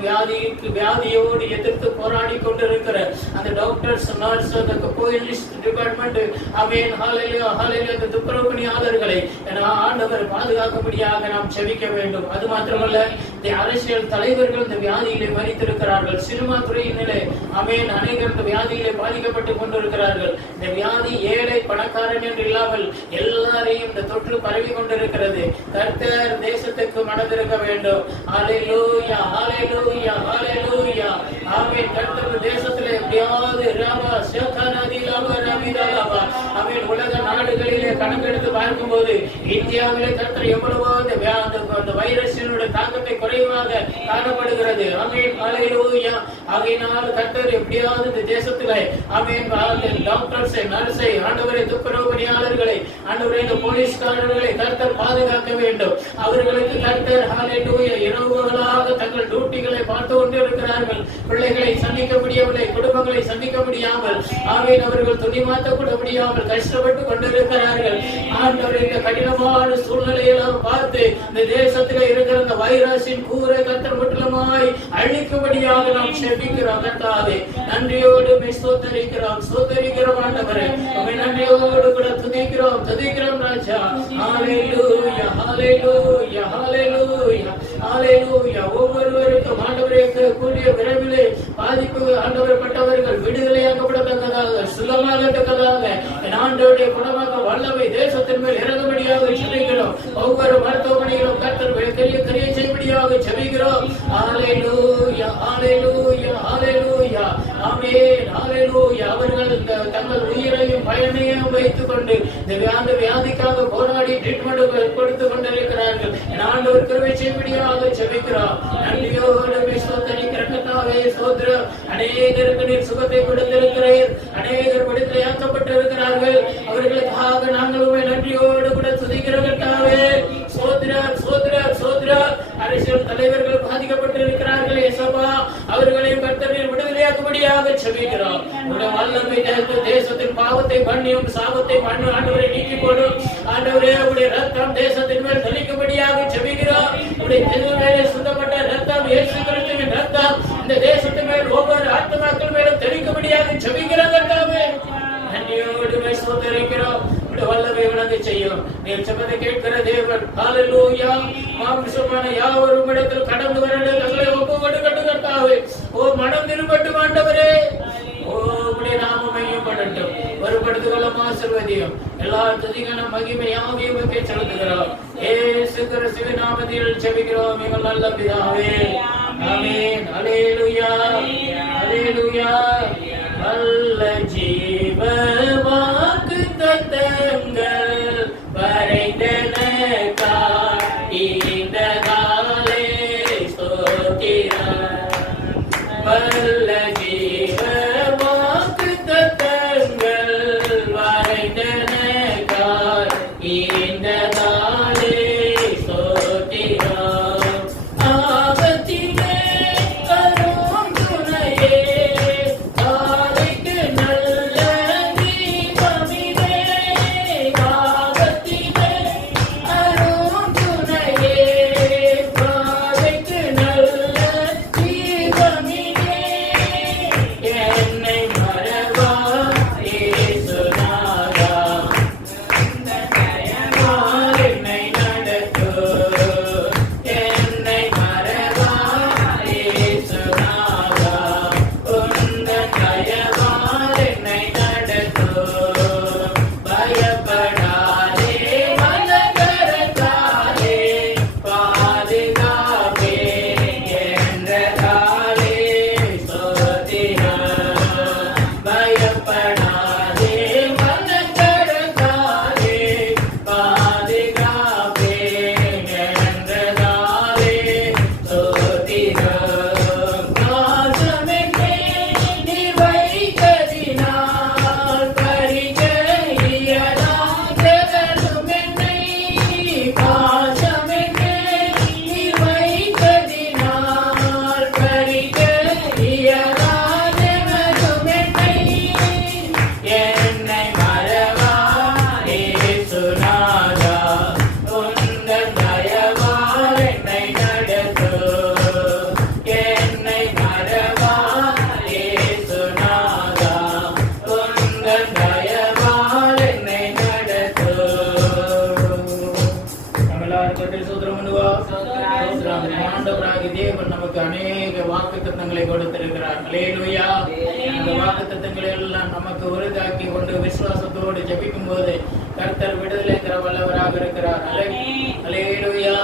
வியாதியோடு எதிர்த்து போராடி கொண்டிருக்கிற அந்த டாக்டர்ஸ், நர்ஸ், அந்த போலீஸ் டிபார்ட்மெண்ட், ஆமென் ஹல்லேலூயா ஹல்லேலூயா, அந்த துப்புரவு பணியாளர்களை ஆண்டவர் பாதுகாக்கும்படியாக நாம் ஜெபிக்க வேண்டும். அது மாத்திரமல்ல, இந்த அரசியல் தலைவர்கள் இந்த வியாதியிலே மரித்திருக்கிறார்கள். சினிமா துறையினிலே ஆமென் அநேகர் இந்த வியாதியிலே பாதிக்கப்பட்டு கொண்டிருக்கிறார்கள். இந்த வியாதி ஏழை பணக்காரன் என்று இல்லாமல் எல்லாரையும் இந்த தொற்று பரவி கொண்டிருக்கிறது. கர்த்தர் தேசத்துக்கு மனதிருக்க வேண்டும். ஹல்லேலூயா ஹல்லேலூயா ஹல்லேலூயா. ஆமென். கர்த்தர் தேசத்திலே எப்படியாவது உலக நாடுகளிலே கணக்கெடுத்து பார்க்கும்போது இந்தியாவிலே கர்த்தர் எவ்வளவோ அந்த வைரஸினுடைய தாக்கத்தை குறைவாக காணப்படுகிறது. ஆமென் ஹல்லேலூயா. ஆகையினால் கர்த்தர் எப்படியாவது இந்த தேசத்திலே ஆமென் டாக்டர்ஸை, நர்ஸை, ஆண்டவரை துப்புரவு பணியாளர்களை, ஆண்டவரை இந்த போலீஸ்காரர்களை கர்த்தர் பாதுகாக்க வேண்டும். அவர்களுக்கு கர்த்தர் ஹல்லேலூயா இரவுகளாக தங்கள் டியூட்டிகளை பார்த்து கொண்டு இருக்கிறார்கள். பிள்ளைகளை சந்திக்க முடியவில்லை, குடும்பங்களை சந்திக்க முடியாமல் ஆமென் அவர்கள் துணி மாற்ற கூட முடியாமல் கஷ்டப்பட்டு கொண்டிருக்கிறார்கள். ஆண்டவர் இந்த கடினமான சூழ்நிலையெல்லாம் பார்த்து இந்த தேசத்தில் இருக்கிற இந்த வைரஸின் கூரை கர்த்தர் முற்றிலுமாய் அழிக்கும்படியாக நாம் செபிக்கிறோம். கர்த்தாவே நன்றியோடு ஸ்தோத்திரிக்கிறோம் ஆண்டவரே. நன்றியோடு கூட துதிக்கிறோம் ராஜா. ஹல்லேலூயா ஹல்லேலூயா ஹல்லேலூயா ஹல்லேலூயா. ஒவ்வொருவருக்கும் ஆண்டவரே கூடிய விரைவிலே பாதிப்பு ஆண்டவரப்பட்டவர்கள் விடுதலையாக்கப்படத்தக்கதாக, சுகமாகத்தக்கதாக என் ஆண்டவருடைய குணமாக வல்லமை தேசத்தின் மேல் இறங்கும்படியாக ஜெபிக்கிறோம். ஒவ்வொரு மருத்துவமனைகளும் கர்த்தர் பெரிய செய்யும்படியாக ஜெபிக்கிறோம். ஹல்லேலூயா ஹல்லேலூயா ஹல்லேலூயா. ஆமென் ஹல்லேலூயா. அவர்கள் தங்கள் உயிரையும் பயனையும் வைத்துக் கொண்டு இந்த வியாதிக்காக போராடி ட்ரீட்மெண்ட் கொடுத்து கொண்டிருக்கிறார்கள். ஆண்டவர் கிருபை செய்யும்படியாக ஜெபிக்கிறோம். நன்றியோடு ஸ்தோத்திரிக்கிறேன் ஸ்தோத்திரம். அநேகருக்கு நீர் சுகத்தை கொடுத்திருக்கிறீர். அநேகர் விடுதலையாக்கப்பட்டு இருக்கிறார்கள். அவர்களுக்காக நாங்களுமே நன்றியோடு கூட துதிக்கிறவர்களுக்காகவே சோத்ரா. அரசியல் தலைவர்கள் பாதிக்கப்பட்டு இருக்கிறார்கள். ஏசப்பா அவர்களையும் கர்த்தரின் விடுதலையாக்கும்படியாக ஜெபிக்கிறோம். உடைய வல்லமை தேசத்தின் பாவத்தை மன்னியும், சாபத்தை மண்ணு ஆண்டவரை நீக்கி போடும். ஆண்டவரே உடைய ரத்தம் தேசத்தின் மேல் தெளிக்கும்படியாக ஜெபிக்கிறோம். உடைய திருவேலை சுத்தப்பட்ட ரத்தம், இயேசு கிறிஸ்துவின் ரத்தம் இந்த தேசத்தின் மேல் ஒவ்வொரு ஆத்மாக்கள் மேலும் தெளிக்கும்படியாக ஜெபிக்கிறோம். கர்த்தாவே நன்றியோடு ஸ்தோத்திரிக்கிறோம். வல்லமை விளங்க செய்யும். நீர் ஜெபத்தை கேட்கிற தேவன். ஹல்லேலூயா. மாம்சமான யாவரும் இடத்தில் கடந்து வரண்டு தங்களை ஒப்பு கொடுக்கட்டும் கர்த்தாவே. ஓ மனம் திரும்பட்டும் ஆண்டவரே. ஓ உம்முடைய நாமம் மையப்படட்டும். ஒருபடுத்துக் கொள்ளும் ஆசீர்வதியும். எல்லா துதிகளும் மகிமை யாவையும் செலுத்துகிறோம். இயேசு கிறிஸ்துவின் நாமத்தில் ஜெபிக்கிறோம் எங்கள் நல்ல பிதாவே. ஆமென். ஹல்லேலூயா ஹல்லேலூயா. வல்ல ஜீவ வாக்கு தத்தங்கள் வரைந்தனக்கா இந்த காலே ஸ்தோத்திரம். வல்ல ஜீவ வாக்கு தத்தங்கள் வரைந்தனக்கா இந்த காலே ஸ்தோத்திரம். அநேக வாக்குத்தத்தங்களை கொடுத்திருக்கிறார். அல்லேலூயா. அந்த வாக்குத்தத்தங்களை எல்லாம் நமக்கு உறுதியாக்கி கொண்டு விசுவாசத்தோடு ஜெபிக்கும் போது கர்த்தர் விடுதலை தர வல்லவராக இருக்கிறார். அல்லேலூயா,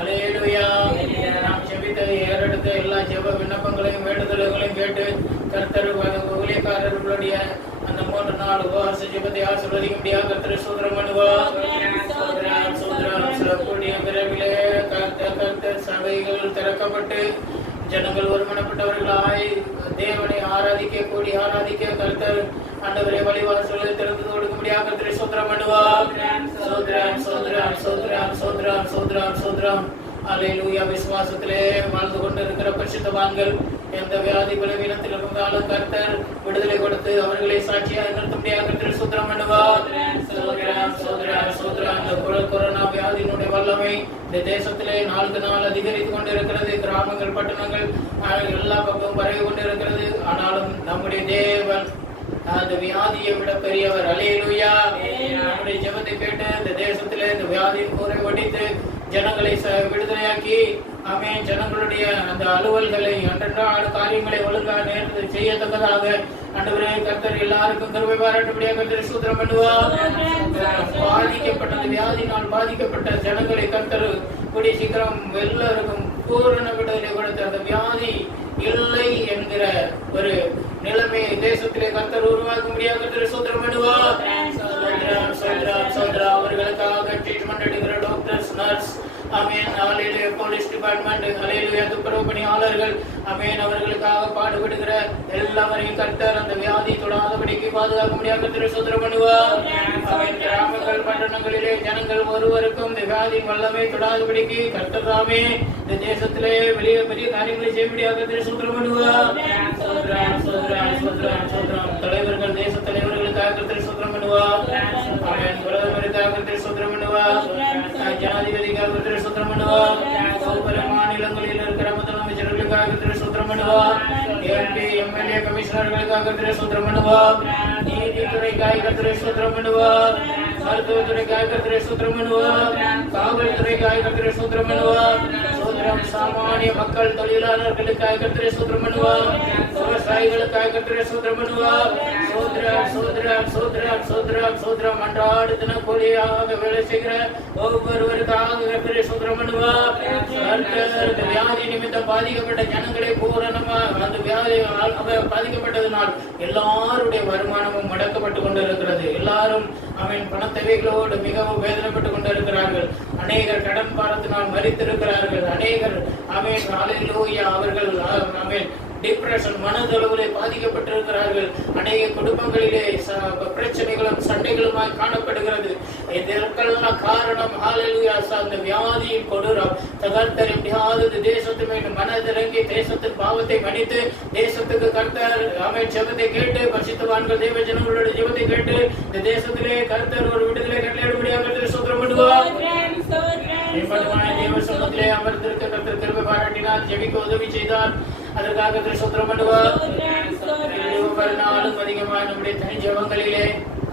அல்லேலூயா. நாம் ஜெபித்ததை ஏறெடுத்த எல்லா ஜெப விண்ணப்பங்களையும் வேண்டுதல்களையும் கேட்டு கர்த்தர் ஊழியக்காரர்களுடைய அந்த 3 நாள் உபவாச ஜெபத்தை ஆசீர்வதிக்கும்படியாக கர்த்தரை ஸ்தோத்திரம் பண்ணுவார். கூடிய விரைவிலே கர்த்தர் சபைகள் திறக்கப்பட்டு ஜனங்கள் ஒருமனப்பட்டவர்களாய் தேவனை ஆராதிக்க கர்த்தர் ஆண்டவரை வழிவாசல்களை திறந்து கொடுக்கும்படியாக கர்த்தரை ஸ்தோத்திரம் பண்ணுவார். சோத்ரம் சோத்ரம் சோத்ரம் சோத்ரம் சோத்ரம் சோத்ரம். அல்லேலூயா. விசுவாசத்திலே வாழ்ந்து கொண்டிருக்கிற பரிசுத்தவான்கள் எந்த வியாதி பலவீனத்தில் இருந்தாலும் கர்த்தர் விடுதலை கொடுத்து அவர்களை சாட்சியாக நிறுத்தும்படியாக கர்த்தர் ஸ்தோத்திரம் பண்ணுவார். சோத்ரம் சோத்ரம் சோத்ரம். அந்த கொரோனா வியாதியினுடைய வல்லமை இந்த தேசத்திலே நாளுக்கு நாள் அதிகரித்துக் கொண்டிருக்கிறது. கிராமங்கள் பட்டணங்கள் எல்லா பக்கமும் பரவி கொண்டிருக்கிறது. ஆனாலும் நம்முடைய தேவன் அந்த வியாதியை விட பெரியவர். அல்லேலூயா. நம்முடைய ஜெபத்தை கேட்டு இந்த தேசத்திலே இந்த வியாதியின் கூரை ஒடித்து ஜனங்களை விடுதலையாக்கி ஆமென் ஜனங்களுடைய அந்த அலுவல்களை அன்றாட காரியங்களை ஒழுங்காக நேரத்தை செய்யத்தக்கதாக ஆண்டவரே கர்த்தர் எல்லாருக்கும் கிருபை பாராட்டும்படியாக கர்த்தர் ஸ்தோத்திரம் பண்ணுவார். பாதிக்கப்பட்ட வியாதியினால் பாதிக்கப்பட்ட ஜனங்களை கர்த்தர் கூடிய சீக்கிரம் எல்லாருக்கும் பூரண விடுதலை கொடுத்த அந்த வியாதி இல்லை என்கிற ஒரு நிலைமை தேசத்திலே கர்த்தர் உருவாக்கும்படியாக கர்த்தர் ஸ்தோத்திரம் பண்ணுவார். அவர்களுக்காக ட்ரீட்மெண்ட் எடுக்கிற டாக்டர்ஸ், நர்ஸ், ஆமென், ஹalleluya, போலீஸ் டிபார்ட்மெண்ட், ஹalleluya, துப்புரவு பணியாளர்கள், ஆமென், அவர்களுக்காக பாடுபடுகிற எல்லாரையும் கர்த்தர் அந்த வியாதி தொடாதபடிக்கு பாதுகாக்கும்படியாக கர்த்தர் ஸ்தோத்திரம் பண்ணுவார். ஆமென். கிராமங்கள் பட்டணங்களிலே ஜனங்கள் ஒருவருக்கும் இந்த வியாதி வல்லமை தொடாதபடிக்கு கர்த்தர் தாமே இந்த தேசத்திலே பெரிய பெரிய காரியங்களை செய்யும்படியாக கர்த்தர் ஸ்தோத்திரம் பண்ணுவார். சோத்ரம் சோத்ரம் சோத்ரம் சோத்ரம். தலைவர்கள், தேச தலைவர்களுக்காக கர்த்தர் ஸ்தோத்திரம் பண்ணுவார். ஆமென். பிரதமருக்காக கர்த்தர் ஸ்தோத்திரம் பண்ணுவார். ஜனாதிபதிக்காக கர்த்தர் ஸ்தோத்திரம் பண்ணுவார். ஒவ்வொரு மாநிலங்களில் இருக்கிற முதலமைச்சர்களுக்காக கர்த்தர் ஸ்தோத்திரம் பண்ணுவார். எம்பி, எம்எல்ஏ, கமிஷனர்களுக்காக கர்த்தர் ஸ்தோத்திரம் பண்ணுவார். நீதித்துறைக்காக கர்த்தர் ஸ்தோத்திரம் பண்ணுவார். மருத்துவத்துறைக்காக கர்த்தர் ஸ்தோத்திரம் பண்ணுவார். காவல்துறைக்காக கர்த்தர் ஸ்தோத்திரம் பண்ணுவார். சோத்ரம். சாமானிய மக்கள், தொழிலாளர்களுக்காக கர்த்தர் ஸ்தோத்திரம் பண்ணுவார். விவசாயிகளுக்காக கர்த்தர் ஸ்தோத்திரம் பண்ணுவார். சோத்ரம் சோத்ரம் சோத்ரம் சோத்ரம் சோத்ரம். அன்றாட தினக்கூலியாக வேலை செய்கிற ஒவ்வொருவருக்காக கர்த்தர் ஸ்தோத்திரம் பண்ணுவார். கர்த்தர் வியாதி நிமித்தம் பாதிக்கப்பட்ட ஜனங்களை பூரணமா அந்த வியாதி பாதிக்கப்பட்டதனால் எல்லாருடைய வருமானமும் முடக்கப்பட்டு கொண்டிருக்கிறது. எல்லாரும் அவன் பண தேவைகளோடு மிகவும் வேதனைப்பட்டுக் கொண்டிருக்கிறார்கள். அநேகர் கடன் பாரத்தினால் மரித்திருக்கிறார்கள். அநேகர் அவன் ஹalleluya அவர்கள் அவன் டிப்ரெஷன், மனதளவிலே பாதிக்கப்பட்டிருக்கிறார்கள். அநேக குடும்பங்களிலே பிரச்சனைகளும் சண்டைகளுமாய் காணப்படுகிறது. இதற்கெல்லாம் காரணம் ஹalleluya அந்த வியாதியின் கொடூரம். கர்த்தர் எப்படியாவது தேசத்து மீது மனதிறங்கி தேசத்தின் பாவத்தை மன்னித்து தேசத்துக்கு கர்த்தர் ஆமென் ஜெபத்தை கேட்டு பரிசுத்தவான்கள் தேவ ஜனங்களுடைய ஜெபத்தை கேட்டு இந்த தேசத்திலே கர்த்தர் ஒரு விடுதலை கட்டளையிடும்படியாக கர்த்தர் ஸ்தோத்திரம் பண்ணுவார். தேவ சமூகத்திலே அமர்ந்திருக்க கர்த்தர் கிருபை பாராட்டினார். ஜெபிக்க உதவி செய்தார். அதற்காக கர்த்தர் ஸ்தோத்திரம் பண்ணுவார். ஒவ்வொரு நாளும் அதிகமாக நம்முடைய தனி ஜெபங்களிலே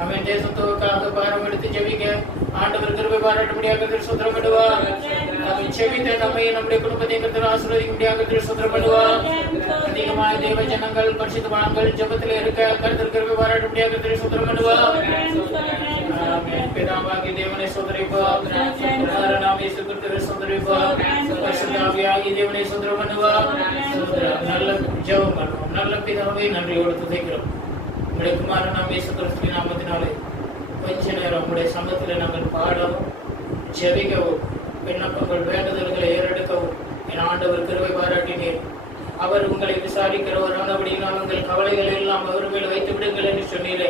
அவன் தேசத்துக்காக பாரம் எடுத்து ஜெபிக்க ஆண்டவர் கிருபை பாராட்டும்படியாக கர்த்தர் ஸ்தோத்திரம் பண்ணுவார். அவன் ஜெபித்த நம்மையும் நம்முடைய குடும்பத்தையும் கர்த்தர் ஆசீர்வதிக்கும்படியாக கர்த்தர் ஸ்தோத்திரம் பண்ணுவார். அதிகமான தேவ ஜனங்கள் பரிசுத்தவான்கள் ஜெபத்திலே இருக்க கர்த்தர் கிருபை பாராட்டும்படியாக கர்த்தர் ஸ்தோத்திரம் பண்ணுவார். ஆமென். பிதாவாகிய தேவனை ஸ்தோத்திரிப்போம். குமாரனாகிய இயேசு கிறிஸ்துவை ஸ்தோத்திரிப்போம். பரிசுத்த ஆவியாகிய தேவனை ஸ்தோத்திரம் பண்ணுவோம். நல்ல ஜெபம் பண்ணுவோம். நல்ல பிதாவை நன்றியோடு துதிக்கிறோம். உம்முடைய குமாரனாகிய இயேசு கிறிஸ்துவின் நாமத்தினாலே கொஞ்ச நேரம் உம்முடைய சமூகத்தில் நாங்கள் பாடவும் ஜெபிக்கவும் விண்ணப்பங்கள் வேண்டுதல்களை ஏறெடுக்கவும் என் ஆண்டவர் கிருபை பாராட்டினீர். அவர் உங்களை விசாரிக்கிறவரானபடியினால் உங்கள் கவலைகளை எல்லாம் அவர் மேல் வைத்து விடுங்கள் என்று சொன்னீரே.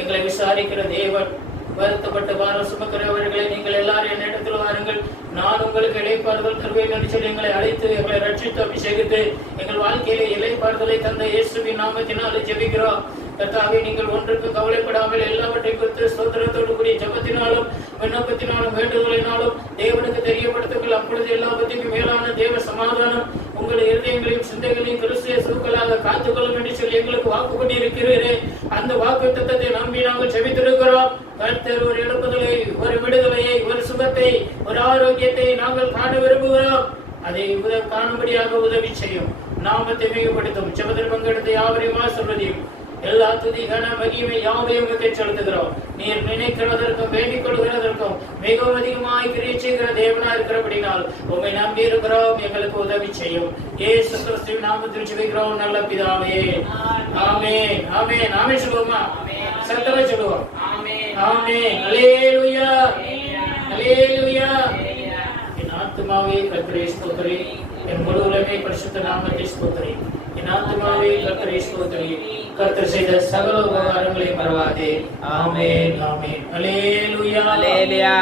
எங்களை விசாரிக்கிற தேவன், வருத்தப்பட்டு வாரம் சுமக்கிறவர்களை நீங்கள் எல்லாரும் என்னிடத்தில் வாருங்கள், நான் உங்களுக்கு இளைப்பாறுதல் தருவேன் என்று சொல்லி எங்களை அழைத்து எங்களை ரட்சித்து அபிஷேகித்து எங்கள் வாழ்க்கையிலே இளைப்பாறுதலை தந்த இயேசுவின் நாமத்தினாலே ஜெபிக்கிறோம். கர்த்தாவே, நீங்கள் ஒன்றுக்கு கவலைப்படாமல் எல்லாவற்றையும் குறித்து ஸ்தோத்திரத்தோடு கூடிய ஜெபத்தினாலும் விண்ணப்பத்தினாலும் வேண்டுதலினாலும் தேவனுக்கு தெரியப்படுத்துங்கள். அப்பொழுது எல்லாவற்றையும் மேலான தேவ சமாதானம் உங்கள் இருதயங்களையும் சிந்தைகளையும் கிறிஸ்து இயேசுவுக்குள்ளாக காத்துக்கொள்ளும் என்று சொல்லி எங்களுக்கு வாக்கு பண்ணியிருக்கிறீரே. அந்த வாக்குத்தத்தத்தை நம்பி நாங்கள் ஜெபித்திருக்கிறோம். கர்த்தர் ஒரு எழுப்புதலை, ஒரு விடுதலையை, ஒரு சுகத்தை, ஒரு ஆரோக்கியத்தை நாங்கள் காண விரும்புகிறோம். அதை காணும்படியாக உதவி செய்யும். நாமத்தை மிகப்படுத்தும். ஜெபத்தில் பங்கெடுத்த யாவரையும் ஆசீர்வதியும். எல்லா துதி கன மகிமை யாவையும் செலுத்துகிறோம். நீர் நினைக்கிறதற்கும் வேண்டிக் கொள்கிறதற்கும் மிகவும் அதிகமாய் கிரியை செய்கிற தேவனா இருக்கிறபடினால் உம்மை நம்பி இருக்கிறோம். எங்களுக்கு உதவி செய்யும். இயேசு கிறிஸ்துவின் நாமத்தில் ஜெபிக்கிறோம் நல்ல பிதாவே. ஆமென். ஆமென். ஆமென் சொல்லுவோமா? சத்தமா சொல்லுவோம். ஆமென். அல்லேலூயா. அல்லேலூயா. என் ஆத்துமாவே கர்த்தரை ஸ்தோத்திரி. என் முழு உலகமே பரிசுத்த நாமத்தை ஸ்தோத்திரி. என் ஆத்துமாவே கர்த்தரை ஸ்தோத்திரி. கர்த்தர் செய்த சகல உபகாரங்களை மறவாதே. ஆமென். ஆமென். அல்லேலூயா. அல்லேலூயா.